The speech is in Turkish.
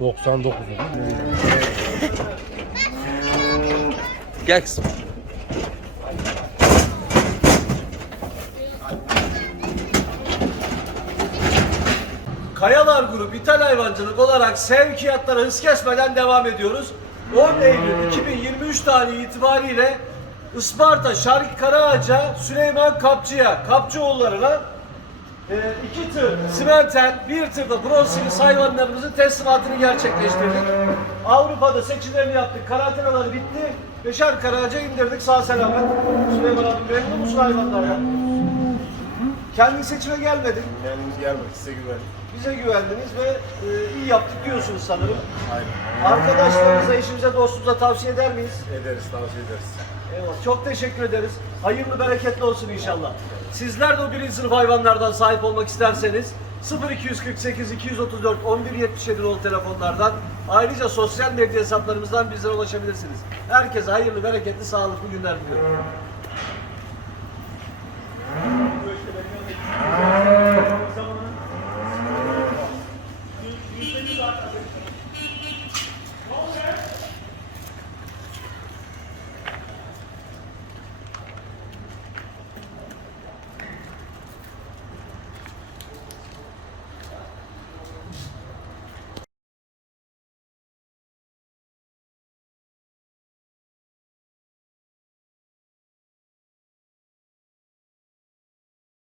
99. Gel kızım. Kayalar Grup İthal Hayvancılık olarak sevkiyatlara hız kesmeden devam ediyoruz. 10 Eylül 2023 tarihi itibariyle Isparta Şarkı Karaağaç'a Süleyman Kapçı'ya, Kapçıoğulları'na iki tır simentel, bir tır da bronzsiliz hayvanlarımızın teslimatını gerçekleştirdik. Avrupa'da seçimlerini yaptık, karantinaları bitti. Beşer Karaağaç'a indirdik sağ selamet. Süleyman abi memnun musun hayvanlardan? Kendi seçime gelmedin. Kendimiz gelmek size güven. Bize güvendiniz ve e, iyi yaptık diyorsunuz sanırım. Aynen. Arkadaşlarımıza, işimize, dostumuza tavsiye eder miyiz? Ederiz, tavsiye ederiz. Eyvallah. Çok teşekkür ederiz. Hayırlı, bereketli olsun inşallah. Sizler de o birinci sınıf hayvanlardan sahip olmak isterseniz 0248 234 1177 nolu telefonlardan ayrıca sosyal medya hesaplarımızdan bizlere ulaşabilirsiniz. Herkese hayırlı, bereketli, sağlıklı günler diliyorum.